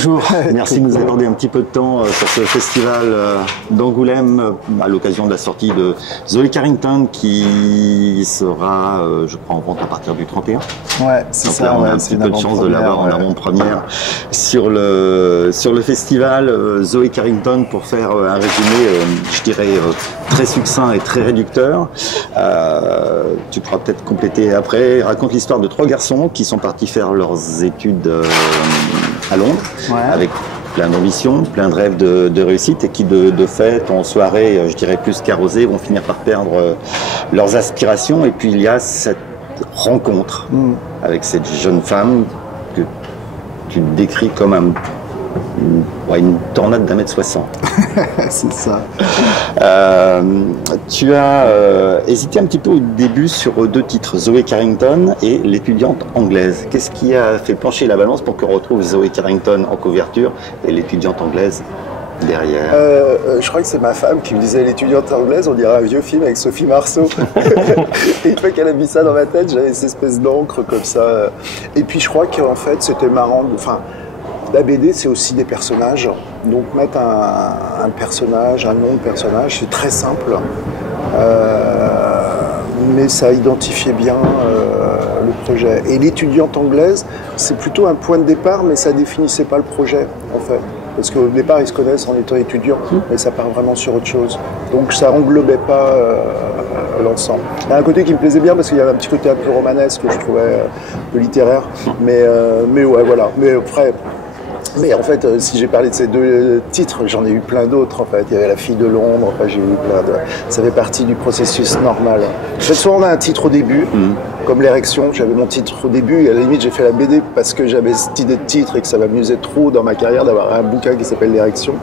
bonjour, merci de nous accorder un petit peu de temps sur ce festival d'Angoulême à l'occasion de la sortie de Zoé Carrington qui sera, je crois, en vente à partir du 31. Ouais, c'est ça. Là, on a un petit peu de chance de l'avoir en avant-première sur le festival. Zoé Carrington, pour faire un résumé, je dirais, très succinct et très réducteur. Tu pourras peut-être compléter après. Raconte l'histoire de 3 garçons qui sont partis faire leurs études à Londres, avec plein d'ambitions, plein de rêves de réussite, et qui de fait, en soirée, je dirais plus qu'arrosée, vont finir par perdre leurs aspirations. Et puis il y a cette rencontre avec cette jeune femme que tu décris comme une tornade d'1,60 m. C'est ça. Tu as hésité un petit peu au début sur 2 titres, Zoé Carrington et l'étudiante anglaise. Qu'est-ce qui a fait pencher la balance pour qu'on retrouve Zoé Carrington en couverture et l'étudiante anglaise derrière? Je crois que c'est ma femme qui me disait l'étudiante anglaise, on dirait un vieux film avec Sophie Marceau. Et une fois qu'elle a mis ça dans ma tête, j'avais cette espèce d'encre comme ça. Et puis je crois qu'en fait c'était marrant. La BD, c'est aussi des personnages. Donc mettre un personnage, un nom de personnage, c'est très simple. Mais ça identifiait bien le projet. Et l'étudiante anglaise, c'est plutôt un point de départ, mais ça définissait pas le projet, en fait. Parce qu'au départ, ils se connaissent en étant étudiants, mais ça part vraiment sur autre chose. Donc ça englobait pas l'ensemble. Il y a un côté qui me plaisait bien, parce qu'il y avait un petit côté un peu romanesque que je trouvais un peu littéraire. Mais ouais, voilà. Mais en fait, si j'ai parlé de ces 2 titres, j'en ai eu plein d'autres. En fait, il y avait La fille de Londres. Enfin, j'ai eu plein de. Ça fait partie du processus normal. En fait, soit on a un titre au début, comme l'érection. J'avais mon titre au début. Et à la limite, j'ai fait la BD parce que j'avais cette idée de titre et que ça m'amusait trop dans ma carrière d'avoir un bouquin qui s'appelle l'érection.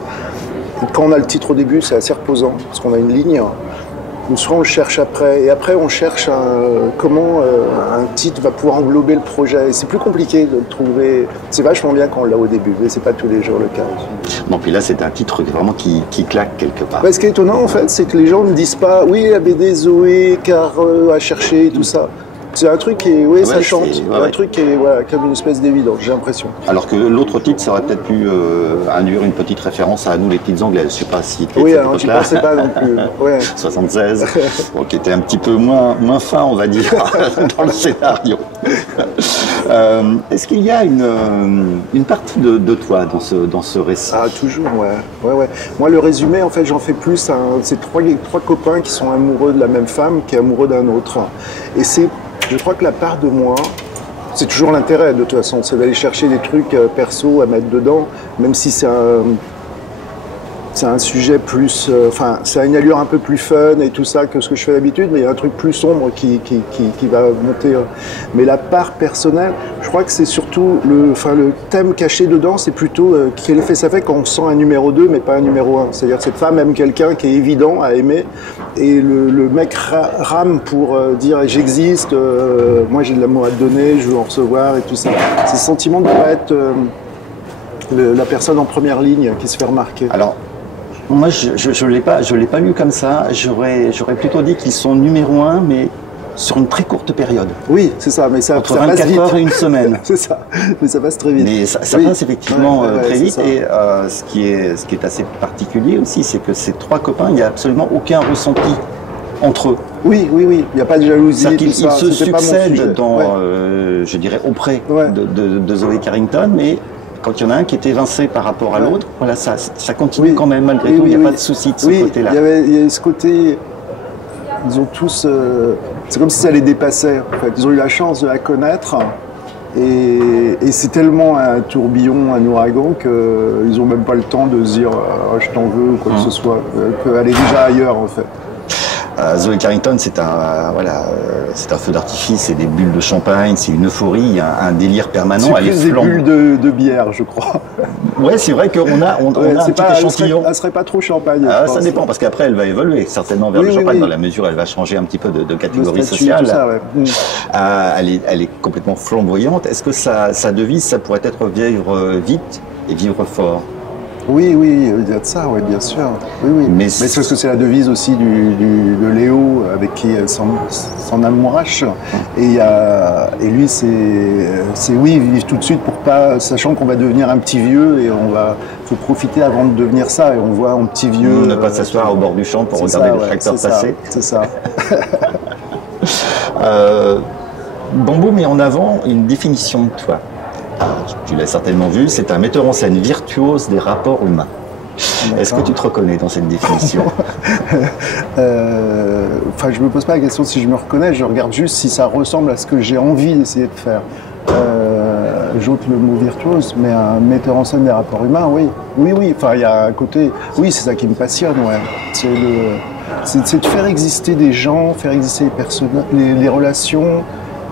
Quand on a le titre au début, c'est assez reposant parce qu'on a une ligne. Ou soit on le cherche après, et après on cherche comment un titre va pouvoir englober le projet. Et c'est plus compliqué de le trouver. C'est vachement bien quand on l'a au début, mais c'est pas tous les jours le cas. Non, puis là c'est un titre vraiment qui claque quelque part. Ce qui est étonnant en fait, c'est que les gens ne disent pas oui la BD Zoé, car à chercher et tout ça. C'est un truc qui est, ça chante, un truc qui est comme une espèce d'évidence, j'ai l'impression. Alors que l'autre titre, ça aurait peut-être pu induire une petite référence à Nous les petites anglaises. Je sais pas si oui, alors tu pensais pas non plus. 76, qui était un petit peu moins fin, on va dire, dans le scénario. Est-ce qu'il y a une partie de toi dans ce récit? Ah, toujours, ouais. Moi, le résumé, en fait, j'en fais plus. C'est 3 copains qui sont amoureux de la même femme, qui est amoureux d'un autre. Et je crois que la part de moi, c'est toujours l'intérêt de toute façon, c'est d'aller chercher des trucs perso à mettre dedans, même si c'est un sujet plus, ça a une allure un peu plus fun et tout ça que ce que je fais d'habitude, mais il y a un truc plus sombre qui va monter. Mais la part personnelle, je crois que c'est surtout le thème caché dedans, c'est plutôt quel effet ça fait quand on sent un numéro 2 mais pas un numéro 1. C'est-à-dire que cette femme aime quelqu'un qui est évident à aimer et le mec rame pour dire j'existe, moi j'ai de l'amour à te donner, je veux en recevoir et tout ça. C'est ce sentiment de ne pas être la personne en première ligne qui se fait remarquer. Alors, moi, je l'ai pas lu comme ça. J'aurais plutôt dit qu'ils sont numéro 1, mais sur une très courte période. Oui, c'est ça, mais ça entre passe 24 vite. heures et une semaine. C'est ça, mais ça passe très vite. Mais ça passe effectivement très vite. Et ce qui est assez particulier aussi, c'est que ces 3 copains, il n'y a absolument aucun ressenti entre eux. Oui, il n'y a pas de jalousie. Ils se succèdent je dirais, auprès de Zoé Carrington, mais quand il y en a un qui est évincé par rapport à l'autre, voilà, ça continue quand même malgré tout, il n'y a pas de souci de ce côté-là. Il y avait ce côté, ils ont tous, c'est comme si ça les dépassait. En fait. Ils ont eu la chance de la connaître et c'est tellement un tourbillon, un ouragan qu'ils n'ont même pas le temps de se dire je t'en veux ou quoi que ce soit, qu'elle est déjà ailleurs en fait. Zoé Carrington, c'est un feu d'artifice, c'est des bulles de champagne, c'est une euphorie, un délire permanent. C'est plus des bulles de bière, je crois. Ouais, c'est vrai qu'on a un petit échantillon. Elle serait pas trop champagne. Ça dépend, parce qu'après, elle va évoluer certainement vers le champagne, dans la mesure où elle va changer un petit peu de catégorie sociale. Elle est complètement flamboyante. Est-ce que sa devise, ça pourrait être vivre vite et vivre fort? Oui, oui, il y a de ça, oui, bien sûr. Oui, oui. Mais c'est parce que c'est la devise aussi de Léo, avec qui s'en amourache. Et lui, c'est oui, vivre tout de suite pour pas, sachant qu'on va devenir un petit vieux et faut profiter avant de devenir ça. Et on voit un petit vieux. Ne pas s'asseoir au bord du champ pour regarder le tracteur passer. C'est ça. Bambou met en avant une définition de toi. Tu l'as certainement vu, c'est un metteur en scène virtuose des rapports humains. Est-ce que tu te reconnais dans cette définition? Enfin, je me pose pas la question si je me reconnais, je regarde juste si ça ressemble à ce que j'ai envie d'essayer de faire. J'ôte le mot virtuose, mais un metteur en scène des rapports humains, oui. Oui, oui, enfin, il y a un côté... Oui, c'est ça qui me passionne, ouais. C'est de faire exister des gens, faire exister les personnes, les relations,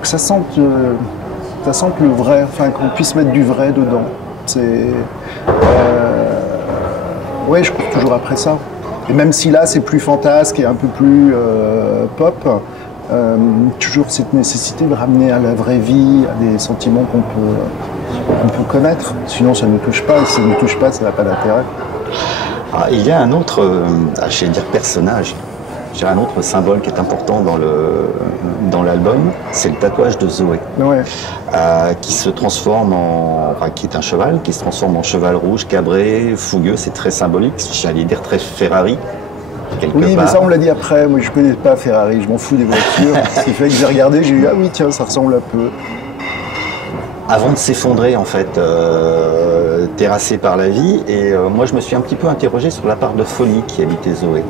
que ça sente le vrai, enfin qu'on puisse mettre du vrai dedans. Ouais, je cours toujours après ça. Et même si là c'est plus fantasque et un peu plus pop, toujours cette nécessité de ramener à la vraie vie, à des sentiments qu'on peut connaître. Sinon ça ne touche pas, et si ça ne touche pas, ça n'a pas d'intérêt. Ah, il y a un autre, je vais dire personnage, j'ai un autre symbole qui est important dans l'album, c'est le tatouage de Zoé, ouais. Qui se transforme qui est un cheval, qui se transforme en cheval rouge, cabré, fougueux, c'est très symbolique, j'allais dire très Ferrari. Oui, mais ça on l'a dit après, moi je connais pas Ferrari, je m'en fous des voitures, ce qui fait que j'ai regardé, j'ai dit ah oui tiens ça ressemble un peu. Avant de s'effondrer en fait, terrassé par la vie, et moi je me suis un petit peu interrogé sur la part de folie qui habitait Zoé.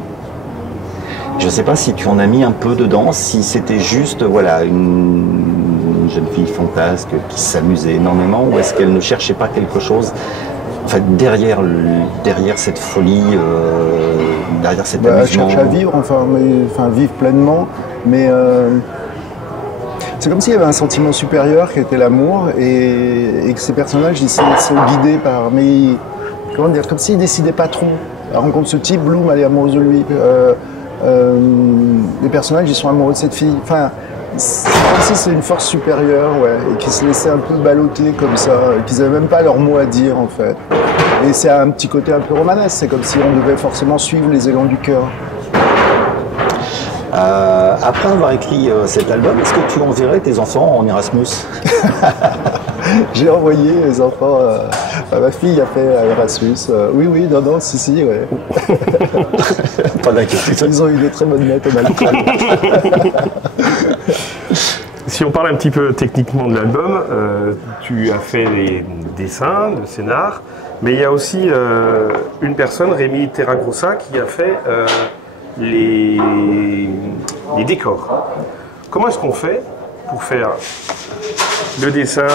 Je ne sais pas si tu en as mis un peu dedans, si c'était juste voilà, une jeune fille fantasque qui s'amusait énormément, ou est-ce qu'elle ne cherchait pas quelque chose en fait, derrière cette folie, derrière cet amusement. Elle cherche à vivre, vivre pleinement, mais c'est comme s'il y avait un sentiment supérieur qui était l'amour et que ces personnages ils sont guidés par... Mais comment dire, comme s'ils ne décidaient pas trop. Elle rencontre ce type, Bloom, elle est amoureuse de lui. Les personnages ils sont amoureux de cette fille. Enfin, c'est comme si c'est une force supérieure, ouais, et qui se laissaient un peu balloter comme ça, qu'ils n'avaient même pas leur mot à dire en fait. Et c'est un petit côté un peu romanesque, c'est comme si on devait forcément suivre les élans du cœur. Après avoir écrit cet album, est-ce que tu enverrais tes enfants en Erasmus? J'ai envoyé les enfants, ma fille a fait Erasmus. Oui, non, si, ouais. Pas d'inquiétude. Ils ont eu de très bonnes notes en alcool. Si on parle un petit peu techniquement de l'album, tu as fait les dessins, le scénar, mais il y a aussi une personne, Rémi Terragrossa, qui a fait les décors. Comment est-ce qu'on fait pour faire le dessin?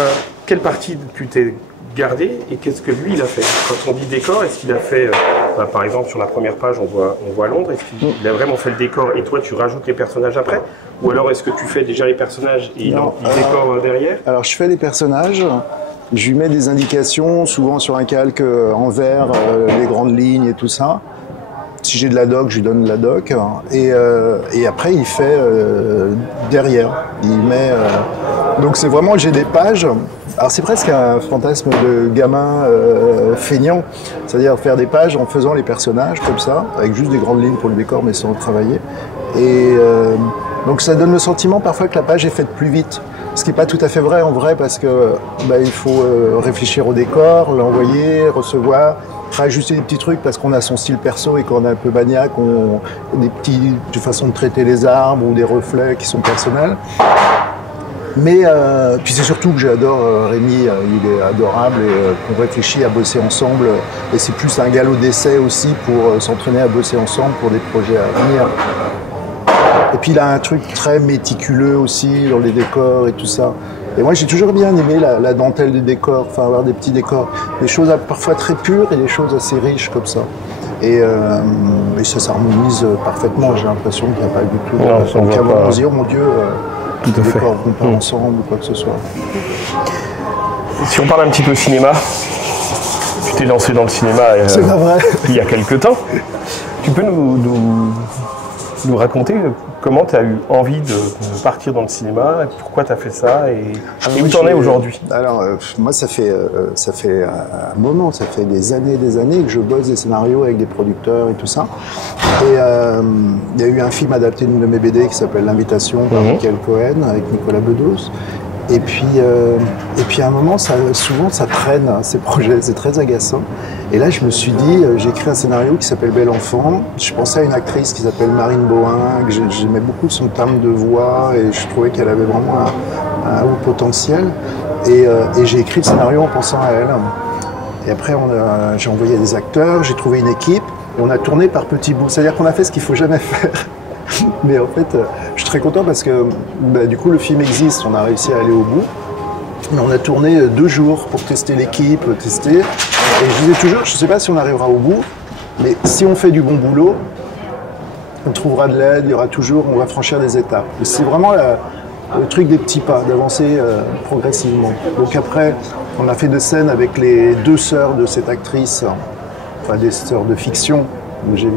Quelle partie tu t'es gardé et qu'est-ce que lui il a fait? Quand on dit décor, est-ce qu'il a fait, par exemple sur la première page on voit Londres, est-ce qu'il a vraiment fait le décor et toi tu rajoutes les personnages après? Ou alors est-ce que tu fais déjà les personnages et il décore derrière? Alors je fais les personnages, je lui mets des indications, souvent sur un calque en vert, les grandes lignes et tout ça. Si j'ai de la doc, je lui donne de la doc. Et après, il fait derrière. Il met. Donc c'est vraiment, j'ai des pages. Alors c'est presque un fantasme de gamin feignant. C'est-à-dire faire des pages en faisant les personnages comme ça, avec juste des grandes lignes pour le décor, mais sans le travailler. Et donc ça donne le sentiment parfois que la page est faite plus vite. Ce qui n'est pas tout à fait vrai en vrai, parce que il faut réfléchir au décor, l'envoyer, recevoir, rajuster des petits trucs parce qu'on a son style perso et qu'on est un peu maniaque, des petites façons de traiter les arbres ou des reflets qui sont personnels. Mais puis c'est surtout que j'adore Rémi, il est adorable et qu'on réfléchit à bosser ensemble. Et c'est plus un galop d'essai aussi pour s'entraîner à bosser ensemble pour des projets à venir. Et puis il a un truc très méticuleux aussi dans les décors et tout ça. Et moi j'ai toujours bien aimé la dentelle des décors, enfin avoir des petits décors. Des choses parfois très pures et des choses assez riches comme ça. Et ça s'harmonise parfaitement, j'ai l'impression qu'il n'y a pas du tout. Non, ça donc voit pas. On se dit, oh mon Dieu, tout à fait. Décors vont pas ensemble ou quoi que ce soit. Si on parle un petit peu cinéma, tu t'es lancé dans le cinéma c'est pas vrai. Il y a quelques temps. Tu peux nous tu nous raconter comment tu as eu envie de partir dans le cinéma, pourquoi tu as fait ça et où tu en es aujourd'hui? Alors, moi, ça fait un moment, ça fait des années que je bosse des scénarios avec des producteurs et tout ça. Et il y a eu un film adapté d'une de mes BD qui s'appelle L'Invitation par Michael Cohen avec Nicolas Bedos. Et puis à un moment, souvent ça traîne, ces projets, c'est très agaçant. Et là, je me suis dit, j'ai écrit un scénario qui s'appelle Bel Enfant. Je pensais à une actrice qui s'appelle Marine Bohin, que j'aimais beaucoup son timbre de voix et je trouvais qu'elle avait vraiment un haut potentiel. Et j'ai écrit le scénario en pensant à elle. Et après, j'ai envoyé des acteurs, j'ai trouvé une équipe, et on a tourné par petits bouts. C'est-à-dire qu'on a fait ce qu'il ne faut jamais faire. Mais en fait, je suis très content parce que du coup, le film existe, on a réussi à aller au bout. Mais on a tourné 2 jours pour tester l'équipe, tester. Et je disais toujours, je ne sais pas si on arrivera au bout, mais si on fait du bon boulot, on trouvera de l'aide, il y aura toujours, on va franchir des étapes. C'est vraiment le truc des petits pas, d'avancer progressivement. Donc après, on a fait 2 scènes avec les 2 sœurs de cette actrice, enfin des sœurs de fiction. J'ai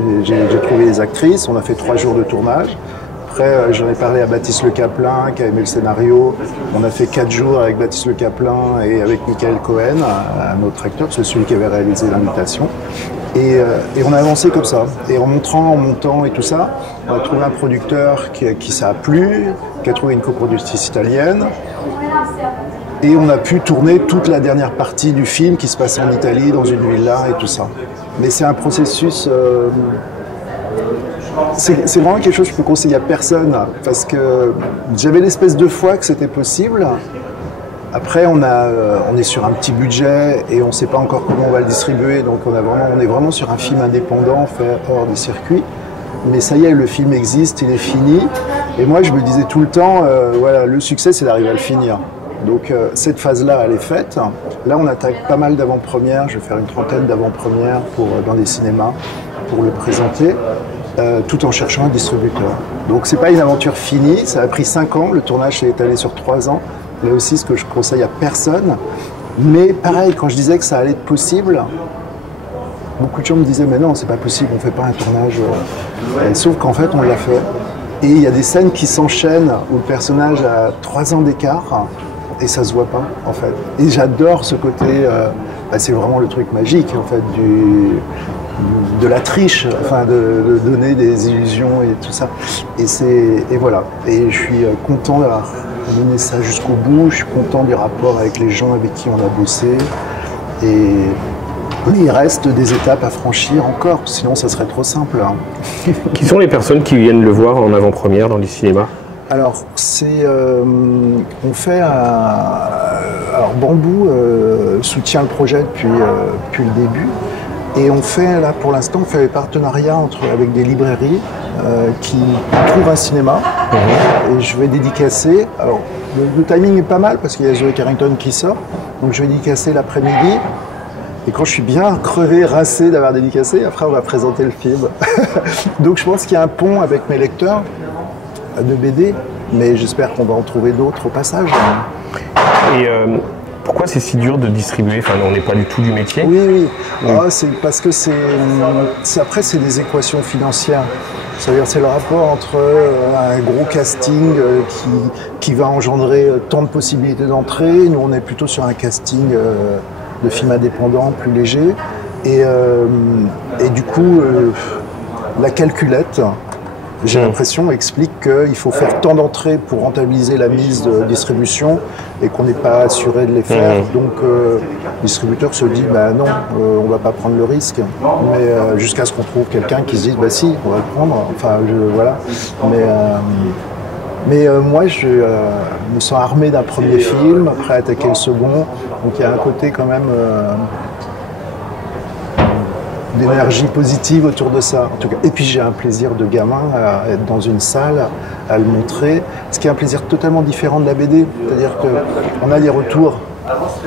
trouvé les actrices, on a fait 3 jours de tournage. Après, j'en ai parlé à Baptiste Le Caplin, qui a aimé le scénario. On a fait 4 jours avec Baptiste Le Caplin et avec Michael Cohen, un autre acteur, c'est celui qui avait réalisé L'Invitation. Et on a avancé comme ça. Et en montant et tout ça, on a trouvé un producteur qui ça a plu, qui a trouvé une coproductrice italienne. Et on a pu tourner toute la dernière partie du film qui se passe en Italie, dans une villa et tout ça. Mais c'est un processus... c'est vraiment quelque chose que je peux conseiller à personne, parce que j'avais l'espèce de foi que c'était possible. Après, on est sur un petit budget et on ne sait pas encore comment on va le distribuer, donc on est vraiment sur un film indépendant fait hors des circuits. Mais ça y est, le film existe, il est fini. Et moi, je me disais tout le temps, voilà, le succès, c'est d'arriver à le finir. Donc cette phase-là, elle est faite. Là, on attaque pas mal d'avant-premières. Je vais faire une 30aine d'avant-premières dans des cinémas pour le présenter, tout en cherchant un distributeur. Donc c'est pas une aventure finie. Ça a pris 5 ans. Le tournage s'est étalé sur 3 ans. Là aussi, ce que je conseille à personne. Mais pareil, quand je disais que ça allait être possible, beaucoup de gens me disaient « mais non, c'est pas possible, on fait pas un tournage. » Sauf qu'en fait, on l'a fait. Et il y a des scènes qui s'enchaînent où le personnage a 3 ans d'écart et ça se voit pas, en fait. Et j'adore ce côté, c'est vraiment le truc magique, en fait, de la triche, enfin, de donner des illusions et tout ça. Et voilà. Et je suis content d'avoir mené ça jusqu'au bout. Je suis content du rapport avec les gens avec qui on a bossé. Mais il reste des étapes à franchir encore, sinon ça serait trop simple. Qui sont les personnes qui viennent le voir en avant-première dans les cinémas? Alors, on fait alors Bambou soutient le projet depuis le début. Et on fait, là, pour l'instant, on fait des partenariats avec des librairies qui trouvent un cinéma. Et je vais dédicacer. Alors, le timing est pas mal parce qu'il y a Zoé Carrington qui sort. Donc, je vais dédicacer l'après-midi. Et quand je suis bien crevé, rincé d'avoir dédicacé, après on va présenter le film. Donc je pense qu'il y a un pont avec mes lecteurs de BD, mais j'espère qu'on va en trouver d'autres au passage. Et pourquoi c'est si dur de distribuer? Enfin, on n'est pas du tout du métier. Oui. C'est parce que après c'est des équations financières. C'est-à-dire c'est le rapport entre un gros casting qui va engendrer tant de possibilités d'entrée. Nous on est plutôt sur un casting de films indépendants, plus légers. Et du coup, la calculette, j'ai l'impression, explique qu'il faut faire tant d'entrées pour rentabiliser la mise de distribution et qu'on n'est pas assuré de les faire. Donc, le distributeur se dit, non, on ne va pas prendre le risque. Mais jusqu'à ce qu'on trouve quelqu'un qui se dise, si, on va le prendre. Enfin, voilà. Mais moi, je me sens armé d'un premier film, prêt à attaquer le second. Donc il y a un côté quand même d'énergie positive autour de ça. En tout cas. Et puis j'ai un plaisir de gamin à être dans une salle, à le montrer. Ce qui est un plaisir totalement différent de la BD. C'est-à-dire qu'on a des retours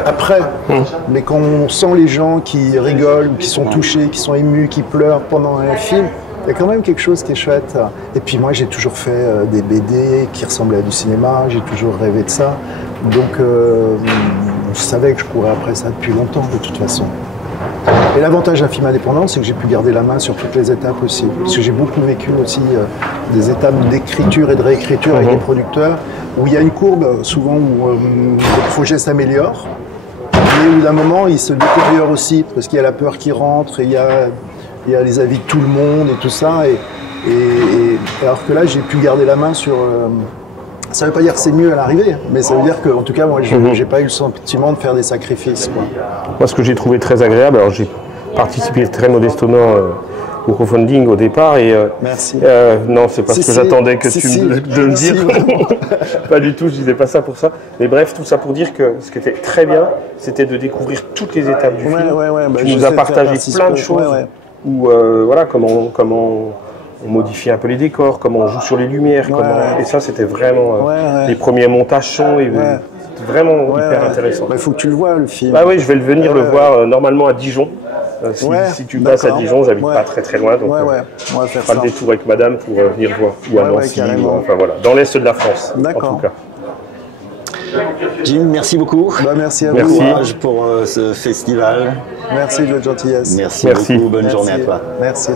après. Mais quand on sent les gens qui rigolent, qui sont touchés, qui sont émus, qui pleurent pendant un film, il y a quand même quelque chose qui est chouette. Et puis moi, j'ai toujours fait des BD qui ressemblaient à du cinéma. J'ai toujours rêvé de ça. Donc, je savais que je courais après ça depuis longtemps, de toute façon. Et l'avantage d'un film indépendant, c'est que j'ai pu garder la main sur toutes les étapes aussi. Parce que j'ai beaucoup vécu aussi des étapes d'écriture et de réécriture avec des producteurs, où il y a une courbe, souvent où le projet s'améliore, mais où d'un moment, il se détériore aussi, parce qu'il y a la peur qui rentre, et il y a les avis de tout le monde et tout ça. Alors que là, j'ai pu garder la main sur... ça ne veut pas dire que c'est mieux à l'arrivée, mais ça veut dire qu'en tout cas, moi, je n'ai pas eu le sentiment de faire des sacrifices, quoi. Moi, ce que j'ai trouvé très agréable, alors j'ai participé très modestement au crowdfunding au départ et Merci. non, c'est pas ce que j'attendais que tu me dises. Pas du tout, je disais pas ça pour ça. Mais bref, tout ça pour dire que ce qui était très bien, c'était de découvrir toutes les étapes du film. Bah, tu nous as partagé plein de choses où voilà comment on modifie un peu les décors, comment on joue sur les lumières, et ça c'était vraiment les premiers montages sont vraiment hyper intéressant. Il faut que tu le vois le film. Ah oui, je vais venir le voir normalement à Dijon. Si tu passes à Dijon, j'habite pas très loin, donc on va faire ça. Le détour avec madame pour venir voir, ou à Nancy, enfin voilà, dans l'est de la France, en tout cas. Jim, merci beaucoup. Merci à vous. Merci. Courage pour ce festival. Merci de votre gentillesse. Merci beaucoup, bonne journée à toi. Merci.